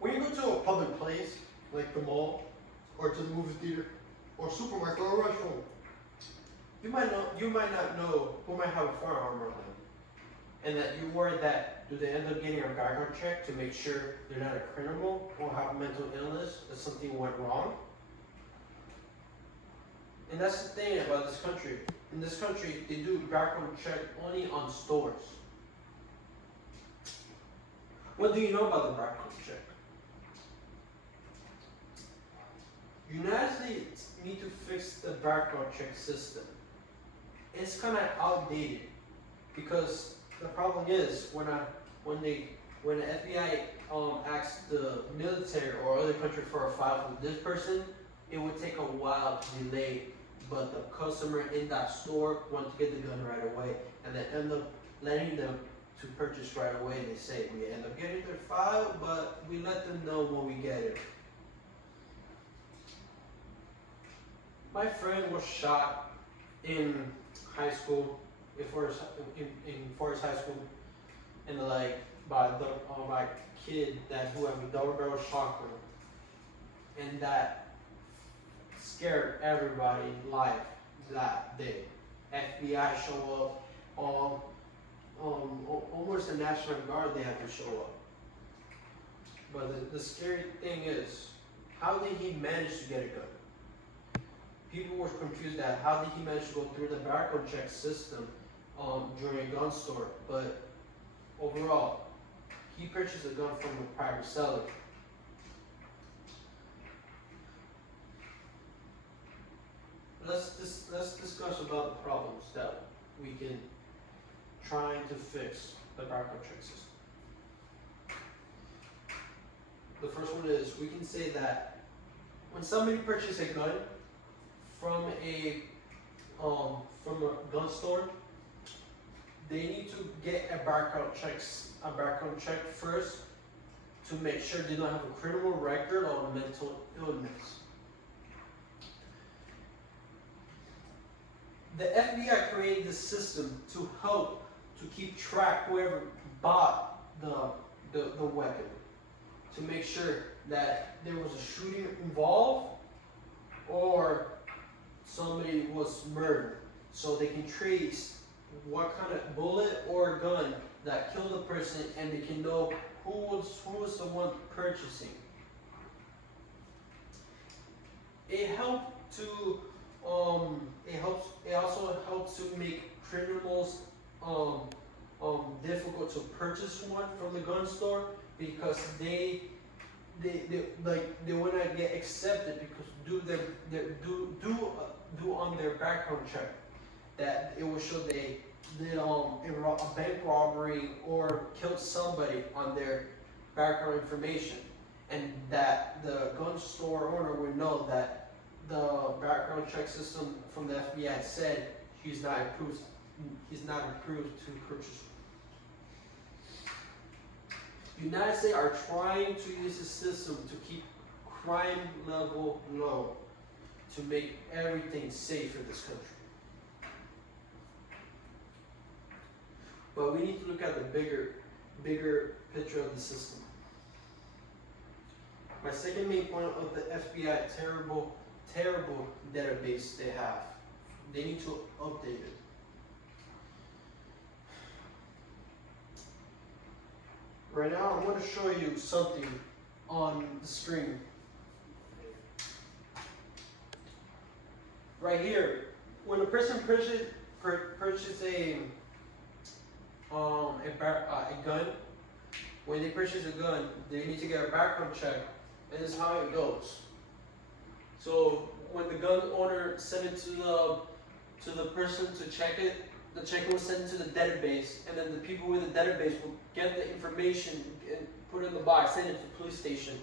When you go to a public place, like the mall, or to the movie theater, or supermarket, or a restaurant, you might not know who might have a firearm on them, and that you worry that do they end up getting a background check to make sure they're not a criminal or have a mental illness, that something went wrong. And that's the thing about this country. In this country, they do background check only on stores. What do you know about the background check? United States need to fix the background check system. It's kind of outdated because the problem is when the FBI asks the military or other country for a file from this person, it would take a while to delay. But the customer in that store wants to get the gun right away, and they end up letting them to purchase right away. They say we end up getting their file, but we let them know when we get it. My friend was shot in high school, in Forest High School, and by a kid who had a double barrel shotgun, and that scared everybody life that day. FBI show up, almost the National Guard they had to show up. But the scary thing is, how did he manage to get a gun? People were confused at how did he manage to go through the background check system during a gun store, but overall, he purchased a gun from a private seller. Let's discuss about the problems that we can try to fix the background check system. The first one is we can say that when somebody purchases a gun from a gun store, they need to get a background check first to make sure they don't have a criminal record or mental illness. The FBI created this system to help to keep track whoever bought the weapon, to make sure that there was a shooting involved or somebody was murdered, so they can trace what kind of bullet or gun that killed the person, and they can know who was the one purchasing. It helped to it also helps to make criminals difficult to purchase one from the gun store, because they will not get accepted because do on their background check that it will show they did a bank robbery or killed somebody on their background information, and that the gun store owner would know that the background check system from the FBI said he's not approved to purchase. The United States are trying to use the system to keep crime level low, to make everything safe in this country. But we need to look at the bigger picture of the system. My second main point of the FBI terrible database they have. They need to update it. Right now, I'm going to show you something on the screen. Right here, when a person purchases a gun, when they purchase a gun, they need to get a background check, and this is how it goes. So when the gun owner sent it to the person to check it, the check was sent to the database, and then the people with the database will get the information and put it in the box, send it to the police station,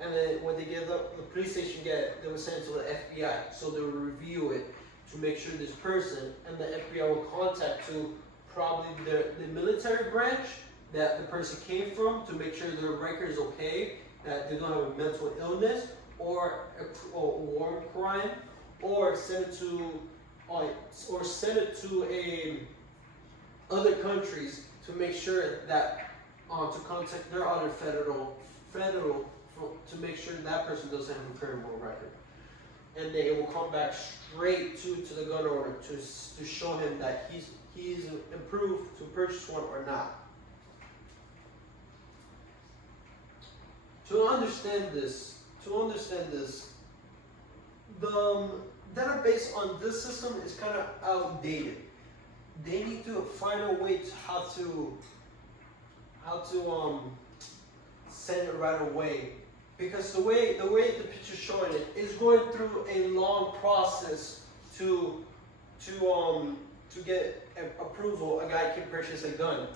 and then when they get the police station they will send it to the FBI. So they will review it to make sure this person, and the FBI will contact to probably the military branch that the person came from to make sure their record is okay, that they don't have a mental illness or a war crime, or send it to other countries to make sure that to contact their other federal to make sure that person doesn't have a criminal record. And they will come back straight to the gun owner to show him that he's approved to purchase one or not. To understand this, the database on this system is kind of outdated. They need to find a way to how to send it right away, because the way the picture's showing it is going through a long process to get approval. A guy can purchase a gun,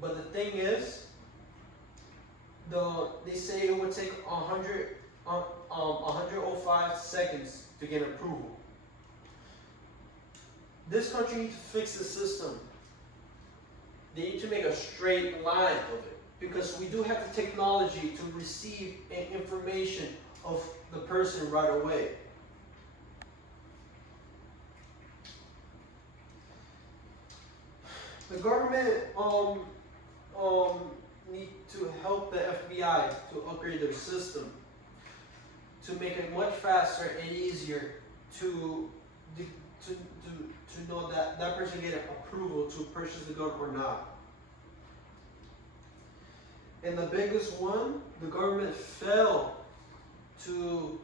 but the thing is, they say it would take 105 seconds to get approval. This country needs to fix the system. They need to make a straight line of it, because we do have the technology to receive information of the person right away. The government need to help the FBI to upgrade their system to make it much faster and easier to know that that person get approval to purchase the gun or not. And the biggest one, the government failed to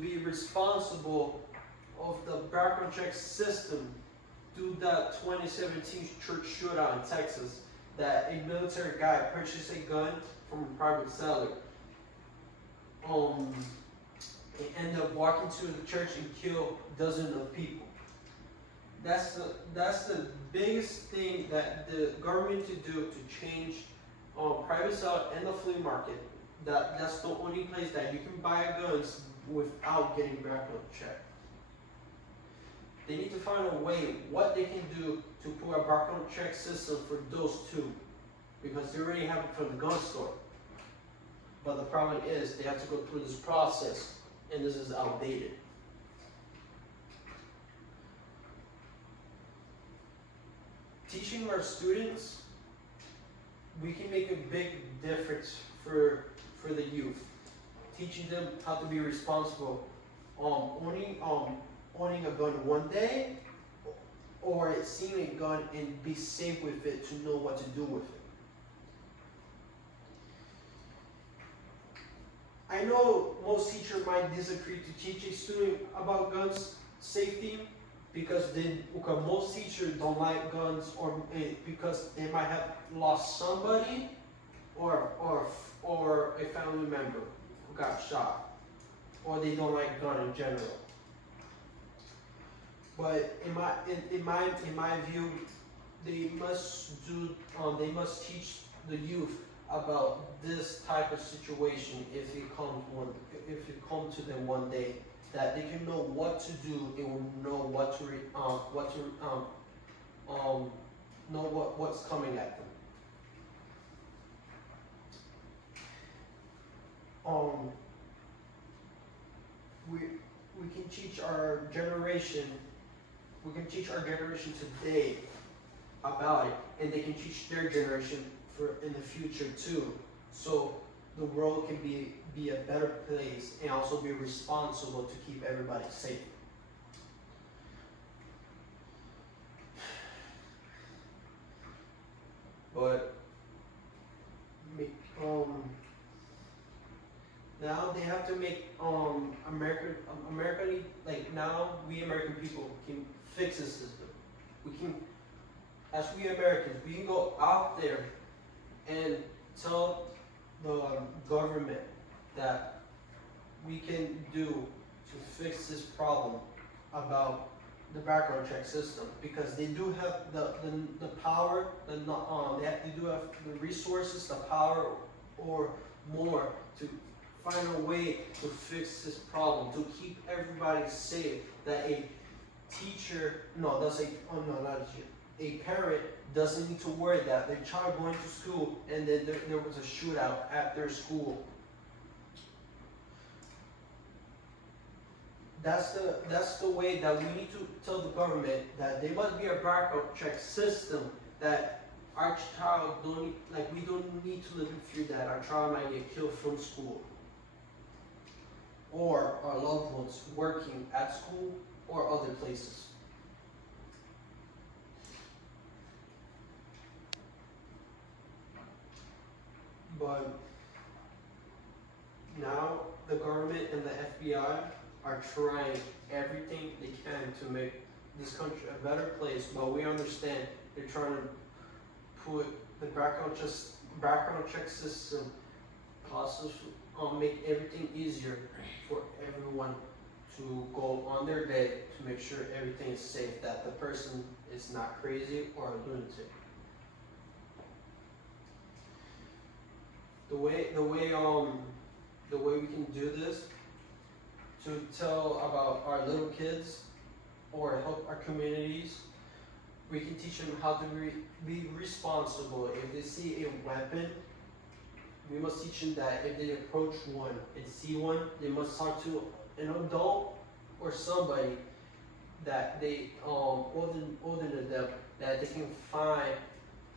be responsible of the background check system through that 2017 church shootout in Texas, that a military guy purchased a gun from a private seller. He ended up walking to the church and killed dozens of people. That's the biggest thing that the government to do to change private sale and the flea market. That's the only place that you can buy guns without getting background checked. They need to find a way what they can do to put a background check system for those two, because they already have it from the gun store. But the problem is they have to go through this process, and this is outdated. Teaching our students, we can make a big difference for the youth. Teaching them how to be responsible, owning a gun one day, or seeing a gun and be safe with it, to know what to do with it. I know most teachers might disagree to teach a student about guns safety, because most teachers don't like guns, or because they might have lost somebody or a family member who got shot, or they don't like gun in general. But in my view, they must teach the youth about this type of situation if it comes to them one day, that they can know what to do. They will know what's coming at them. We can teach our generation. We can teach our generation today about it, and they can teach their generation in the future too. So the world can be a better place, and also be responsible to keep everybody safe. But now they have to make American, like now we American people can fix this system. We can, as we Americans, we can go out there and tell the government that we can do to fix this problem about the background check system, because they do have the power, they do have the resources, the power, or more, to find a way to fix this problem, to keep everybody safe, that a parent doesn't need to worry that their child going to school and then there was a shootout at their school. That's the way that we need to tell the government that there must be a background check system that our child don't like we don't need to live in fear that our child might get killed from school, or our loved ones working at school or other places. But now the government and the FBI are trying everything they can to make this country a better place, but we understand they're trying to put the background check system process make everything easier for everyone to go on their day to make sure everything is safe, that the person is not crazy or a lunatic. The way we can do this to tell about our little kids or help our communities, we can teach them how to be responsible. If they see a weapon, we must teach them that if they approach one and see one, they must talk to an adult or somebody that they older than them, that they can find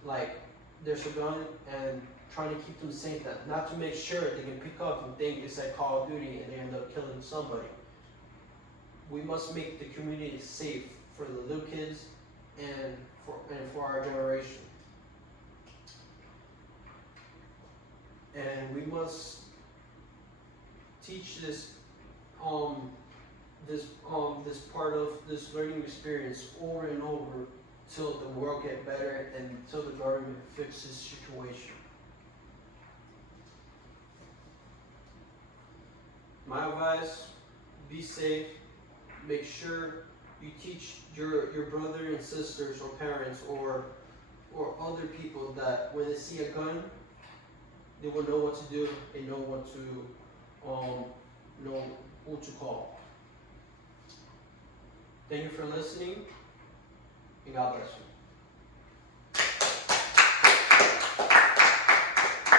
like there's a gun and trying to keep them safe, that not to make sure they can pick up and think it's like Call of Duty and they end up killing somebody. We must make the community safe for the little kids and for our generation. And we must teach this this part of this learning experience over and over till the world get better and until the government fixes the situation. My advice, be safe, make sure you teach your brother and sisters or parents or other people that when they see a gun, they will know what to do, they know what to know who to call. Thank you for listening, and God bless you.